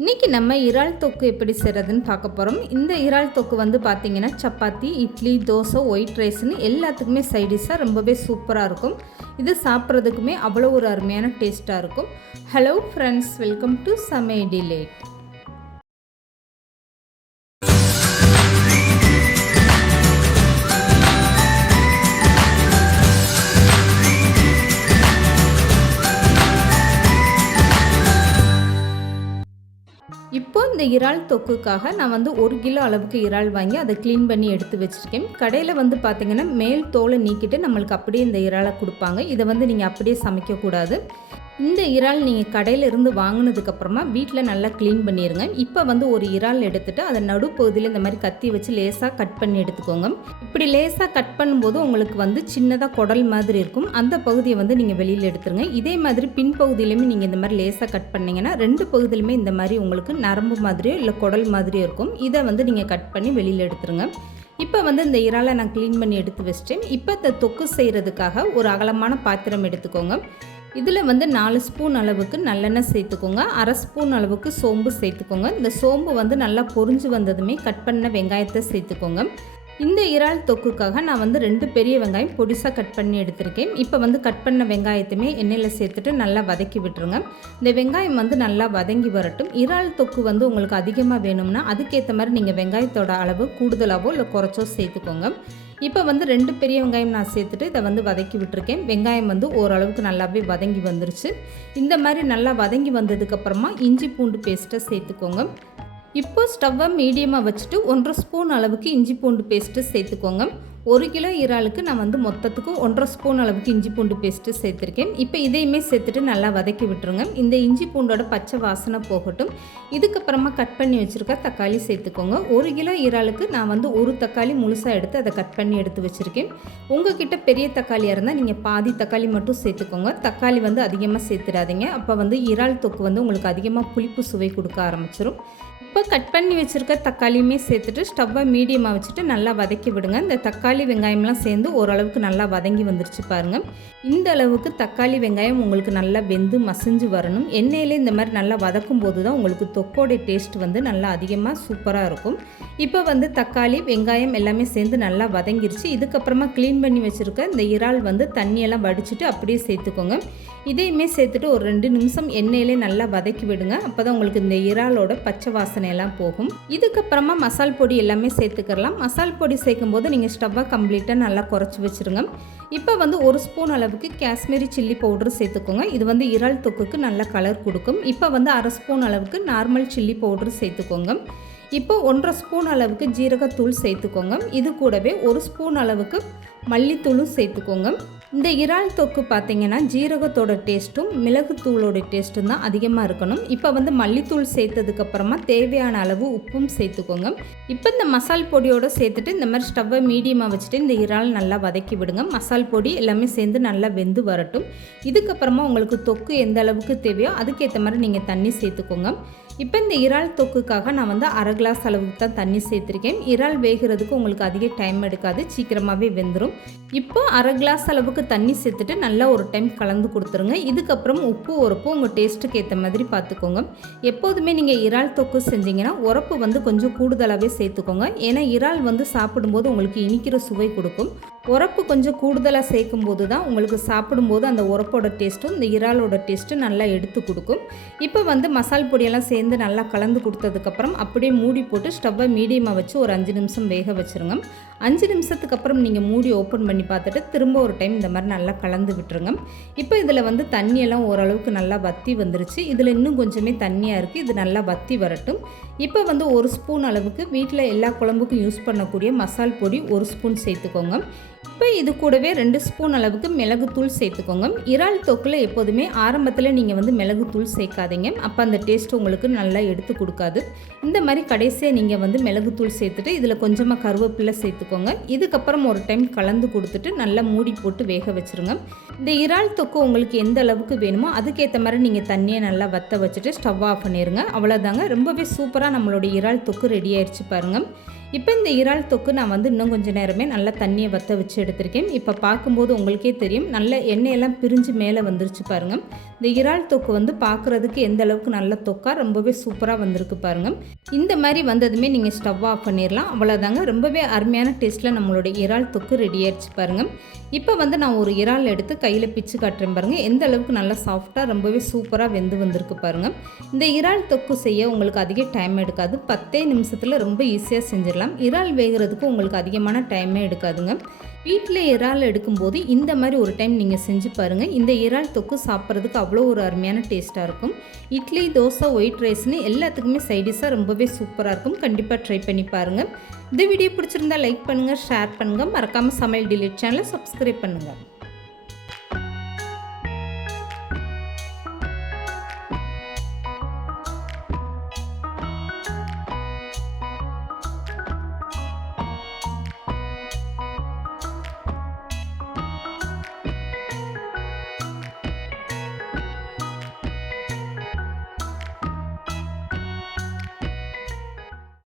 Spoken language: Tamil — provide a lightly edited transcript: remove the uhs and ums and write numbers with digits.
இன்றைக்கி நம்ம இறால் தொக்கு எப்படி செய்கிறதுன்னு பார்க்க போகிறோம். இந்த இறால் தொக்கு வந்து பார்த்திங்கன்னா சப்பாத்தி, இட்லி, தோசை, ஒயிட் ரைஸ்னு எல்லாத்துக்குமே சைடிஷாக ரொம்பவே சூப்பராக இருக்கும். இது சாப்பிட்றதுக்குமே அவ்வளோ ஒரு அருமையான டேஸ்ட்டாக இருக்கும். ஹலோ ஃப்ரெண்ட்ஸ், வெல்கம் டு சமையல் டிலேட். இப்போ இந்த இறால் தொக்குக்காக நான் வந்து 1 கிலோ அளவுக்கு இறால் வாங்கி அதை க்ளீன் பண்ணி எடுத்து வச்சுருக்கேன். கடையில் வந்து பார்த்திங்கன்னா மேல் தோலை நீக்கிட்டு நம்மளுக்கு அப்படியே இந்த இறாலை கொடுப்பாங்க. இதை வந்து நீங்கள் அப்படியே சமைக்கக்கூடாது. இந்த இறால் நீங்கள் கடையில் இருந்து வாங்கினதுக்கப்புறமா வீட்டில் நல்லா க்ளீன் பண்ணிடுங்க. இப்போ வந்து ஒரு இறால் எடுத்துகிட்டு அதை நடுப்பகுதியில் இந்த மாதிரி கத்தி வச்சு லேசாக கட் பண்ணி எடுத்துக்கோங்க. இப்படி லேசாக கட் பண்ணும்போது உங்களுக்கு வந்து சின்னதாக குடல் மாதிரி இருக்கும். அந்த பகுதியை வந்து நீங்கள் வெளியில் எடுத்துருங்க. இதே மாதிரி பின்பகுதியிலையுமே நீங்கள் இந்த மாதிரி லேசாக கட் பண்ணிங்கன்னா 2 பகுதியிலுமே இந்த மாதிரி உங்களுக்கு நரம்பு மாதிரியோ இல்லை குடல் மாதிரியோ இருக்கும். இதை வந்து நீங்கள் கட் பண்ணி வெளியில் எடுத்துருங்க. இப்போ வந்து இந்த இறாலை நான் க்ளீன் பண்ணி எடுத்து வச்சிட்டேன். இப்போ இந்த தொக்கு செய்கிறதுக்காக ஒரு அகலமான பாத்திரம் எடுத்துக்கோங்க. இதில் வந்து 4 ஸ்பூன் அளவுக்கு நல்லெண்ணெய் சேர்த்துக்கோங்க. 1/2 ஸ்பூன் அளவுக்கு சோம்பு சேர்த்துக்கோங்க. இந்த சோம்பு வந்து நல்லா பொரிஞ்சு வந்ததுமே கட் பண்ண வெங்காயத்தை சேர்த்துக்கோங்க. இந்த இறால் தொக்குக்காக நான் வந்து 2 பெரிய வெங்காயம் பொடிசாக கட் பண்ணி எடுத்திருக்கேன். இப்போ வந்து கட் பண்ண வெங்காயத்தையுமே எண்ணெயில் சேர்த்துட்டு நல்லா வதக்கி விட்டுருங்க. இந்த வெங்காயம் வந்து நல்லா வதங்கி வரட்டும். இறால் தொக்கு வந்து உங்களுக்கு அதிகமாக வேணும்னா அதுக்கேற்ற மாதிரி நீங்கள் வெங்காயத்தோட அளவு கூடுதலாகவோ இல்லை குறைச்சோ சேர்த்துக்கோங்க. இப்போ வந்து 2 பெரிய வெங்காயம் நான் சேர்த்துட்டு இதை வந்து வதக்கி விட்டுருக்கேன். வெங்காயம் வந்து ஓரளவுக்கு நல்லாவே வதங்கி வந்துருச்சு. இந்த மாதிரி நல்லா வதங்கி வந்ததுக்கப்புறமா இஞ்சி பூண்டு பேஸ்ட்டை சேர்த்துக்கோங்க. இப்போ ஸ்டவ்வை மீடியமாக வச்சுட்டு 1/2 ஸ்பூன் அளவுக்கு இஞ்சி பூண்டு பேஸ்ட்டு சேர்த்துக்கோங்க. 1 கிலோ இறாலுக்கு நான் வந்து மொத்தத்துக்கு 1/2 ஸ்பூன் அளவுக்கு இஞ்சி பூண்டு பேஸ்ட்டு சேர்த்துருக்கேன். இப்போ இதையுமே சேர்த்துட்டு நல்லா வதக்கி விட்டுருங்க. இந்த இஞ்சி பூண்டோட பச்சை வாசனை போகட்டும். இதுக்கப்புறமா கட் பண்ணி வச்சுருக்க தக்காளி சேர்த்துக்கோங்க. 1 கிலோ இறாலுக்கு நான் வந்து ஒரு தக்காளி முழுசாக எடுத்து அதை கட் பண்ணி எடுத்து வச்சுருக்கேன். உங்ககிட்ட பெரிய தக்காளியாக இருந்தால் நீங்கள் பாதி தக்காளி மட்டும் சேர்த்துக்கோங்க. தக்காளி வந்து அதிகமாக சேர்த்துடாதீங்க. அப்போ வந்து இறால் தொக்கு வந்து உங்களுக்கு அதிகமாக புளிப்பு சுவை கொடுக்க ஆரம்பிச்சிடும். இப்போ கட் பண்ணி வச்சுருக்க தக்காளியுமே சேர்த்துட்டு ஸ்டவ்வை மீடியமாக வச்சுட்டு நல்லா வதக்கி விடுங்க. இந்த தக்காளி வெங்காயம்லாம் சேர்ந்து ஓரளவுக்கு நல்லா வதங்கி வந்துருச்சு பாருங்கள். இந்த அளவுக்கு தக்காளி வெங்காயம் உங்களுக்கு நல்லா வெந்து மசிஞ்சு வரணும். எண்ணெயிலே இந்த மாதிரி நல்லா வதக்கும் போது தான் உங்களுக்கு தொக்கோட டேஸ்ட் வந்து நல்லா அதிகமாக சூப்பராக இருக்கும். இப்போ வந்து தக்காளி வெங்காயம் எல்லாமே சேர்ந்து நல்லா வதங்கிருச்சு. இதுக்கப்புறமா க்ளீன் பண்ணி வச்சுருக்க இந்த இறால் வந்து தண்ணியெல்லாம் வடிச்சிட்டு அப்படியே சேர்த்துக்கோங்க. இதையுமே சேர்த்துட்டு ஒரு 2 நிமிஷம் எண்ணெயிலே நல்லா வதக்கி விடுங்க. அப்போ தான் உங்களுக்கு இந்த இறாலோட பச்சை வாசனை எல்லாம் போகும். இதுக்கப்புறமா மசால் பொடி எல்லாமே சேர்த்துக்கலாம். மசால் பொடி சேர்க்கும் போது நீங்கள் ஸ்டவ்வை கம்ப்ளீட்டாக நல்லா குறைச்சி வச்சுருங்க. இப்போ வந்து 1 ஸ்பூன் அளவுக்கு காஷ்மீரி சில்லி பவுடர் சேர்த்துக்கோங்க. இது வந்து இறால் தொக்குக்கு நல்ல கலர் கொடுக்கும். இப்போ வந்து 1/2 ஸ்பூன் அளவுக்கு நார்மல் சில்லி பவுடர் சேர்த்துக்கோங்க. இப்போ 1/2 ஸ்பூன் அளவுக்கு ஜீரகத்தூள் சேர்த்துக்கோங்க. இது கூடவே 1 ஸ்பூன் அளவுக்கு மல்லித்தூளும் சேர்த்துக்கோங்க. இந்த இறால் தொக்கு பார்த்திங்கன்னா ஜீரகத்தோட டேஸ்ட்டும் மிளகுத்தூளோட டேஸ்ட்டும் தான் அதிகமாக இருக்கணும். இப்போ வந்து மல்லித்தூள் சேர்த்ததுக்கப்புறமா தேவையான அளவு உப்பும் சேர்த்துக்கோங்க. இப்போ இந்த மசால் பொடியோடு சேர்த்துட்டு இந்த மாதிரி ஸ்டவ்வை மீடியமாக வச்சுட்டு இந்த இறால் நல்லா வதக்கி விடுங்க. மசால் பொடி எல்லாமே சேர்ந்து நல்லா வெந்து வரட்டும். இதுக்கப்புறமா உங்களுக்கு தொக்கு எந்த அளவுக்கு தேவையோ அதுக்கேற்ற மாதிரி நீங்கள் தண்ணி சேர்த்துக்கோங்க. இப்போ இந்த இறால் தொக்குக்காக நான் வந்து 1/2 கிளாஸ் அளவுக்கு தான் தண்ணி சேர்த்துருக்கேன். இறால் வேகிறதுக்கு உங்களுக்கு அதிக டைம் எடுக்காது, சீக்கிரமாகவே வெந்துடும். இப்போ 1/2 கிளாஸ் அளவுக்கு தண்ணி சேர்த்துட்டு நல்லா ஒரு டைம் கலந்து கொடுத்துருங்க. இதுக்கப்புறம் உப்பு உரப்பு உங்கள் டேஸ்ட்டுக்கு ஏற்ற மாதிரி பார்த்துக்கோங்க. எப்போதுமே நீங்கள் இறால் தொக்கு செஞ்சிங்கன்னா உரப்பு வந்து கொஞ்சம் கூடுதலாகவே சேர்த்துக்கோங்க. ஏன்னா இறால் வந்து சாப்பிடும்போது உங்களுக்கு இனிக்கிற சுவை கொடுக்கும். உரப்பு கொஞ்சம் கூடுதலாக சேர்க்கும் போது தான் உங்களுக்கு சாப்பிடும்போது அந்த உரப்போட டேஸ்ட்டும் இந்த இறாலோட டேஸ்ட்டும் நல்லா எடுத்து கொடுக்கும். இப்போ வந்து மசால் பொடியெல்லாம் சேர்ந்து நல்லா கலந்து கொடுத்ததுக்கப்புறம் அப்படியே மூடி போட்டு ஸ்டவ்வை மீடியமாக வச்சு ஒரு 5 நிமிஷம் வேக வச்சுருங்க. 5 நிமிஷத்துக்கு அப்புறம் நீங்கள் மூடி ஓப்பன் பண்ணி பார்த்துட்டு திரும்ப ஒரு டைம் இந்த மாதிரி நல்லா கலந்து விட்டுருங்க. இப்போ இதில் வந்து தண்ணியெல்லாம் ஓரளவுக்கு நல்லா வற்றி வந்துருச்சு. இதில் இன்னும் கொஞ்சமே தண்ணியாக இருக்குது. இது நல்லா வற்றி வரட்டும். இப்போ வந்து 1 ஸ்பூன் அளவுக்கு வீட்டில் எல்லா குழம்புக்கும் யூஸ் பண்ணக்கூடிய மசால் பொடி 1 ஸ்பூன் சேர்த்துக்கோங்க. இப்போ இது கூடவே 2 ஸ்பூன் அளவுக்கு மிளகுத்தூள் சேர்த்துக்கோங்க. இறால் தொக்கில் எப்போதுமே ஆரம்பத்தில் நீங்கள் வந்து மிளகுத்தூள் சேர்க்காதீங்க. அப்போ அந்த டேஸ்ட் உங்களுக்கு நல்லா எடுத்து கொடுக்காது. இந்த மாதிரி கடைசியாக நீங்கள் வந்து மிளகுத்தூள் சேர்த்துட்டு இதில் கொஞ்சமாக கருவேப்பிலை சேர்த்துக்கோங்க. இதுக்கப்புறம் ஒரு டைம் கலந்து கொடுத்துட்டு நல்லா மூடி போட்டு வேக வச்சுருங்க. இந்த இறால் தொக்கு உங்களுக்கு எந்த அளவுக்கு வேணுமோ அதுக்கேற்ற மாதிரி நீங்கள் தண்ணியை நல்லா வற்ற வச்சுட்டு ஸ்டவ் ஆஃப் பண்ணிடுங்க. அவ்வளோதாங்க, ரொம்பவே சூப்பராக நம்மளுடைய இறால் தொக்கு ரெடி ஆயிடுச்சு பாருங்கள். இப்போ இந்த இறால் தொக்கு நான் வந்து இன்னும் கொஞ்சம் நேரமே நல்லா தண்ணியை வற்ற வச்சு எடுத்திருக்கேன். இப்போ பார்க்கும்போது உங்களுக்கே தெரியும், நல்ல எண்ணெயெல்லாம் பிரிஞ்சு மேலே வந்துருச்சு பாருங்கள். இந்த இறால் தொக்கு வந்து பார்க்குறதுக்கு எந்த அளவுக்கு நல்ல தொக்கா ரொம்பவே சூப்பராக வந்திருக்கு பாருங்கள். இந்த மாதிரி வந்ததுமே நீங்கள் ஸ்டவ் ஆஃப் பண்ணிடலாம். அவ்வளோதாங்க, ரொம்பவே அருமையான டேஸ்ட்டில் நம்மளுடைய இறால் தொக்கு ரெடி ஆயிடுச்சு பாருங்கள். இப்போ வந்து நான் ஒரு இறால் எடுத்து கையில் பிச்சு காட்டுறேன் பாருங்கள். எந்த அளவுக்கு நல்லா சாஃப்டாக ரொம்பவே சூப்பராக வெந்து வந்திருக்கு பாருங்கள். இந்த இறால் தொக்கு செய்ய உங்களுக்கு அதிக டைம் எடுக்காது. 10 நிமிஷத்தில் ரொம்ப ஈஸியாக செஞ்சிடலாம். இறால் வேகிறதுக்கு உங்களுக்கு அதிகமான டைமே எடுக்காதுங்க. வீட்டில் இறால் எடுக்கும்போது இந்த மாதிரி ஒரு டைம் நீங்கள் செஞ்சு பாருங்கள். இந்த இறால் தொக்கு சாப்பிட்றதுக்கு அவ்வளோ ஒரு அருமையான டேஸ்ட்டாக இருக்கும். இட்லி, தோசை, ஒயிட் ரைஸ்னு எல்லாத்துக்குமே சைடிஷாக ரொம்பவே சூப்பராக இருக்கும். கண்டிப்பாக ட்ரை பண்ணி பாருங்கள். இந்த வீடியோ பிடிச்சிருந்தா லைக் பண்ணுங்கள், ஷேர் பண்ணுங்கள். மறக்காமல் சமையல் டிலீட் சேனலை சப்ஸ்கிரைப் பண்ணுங்கள்.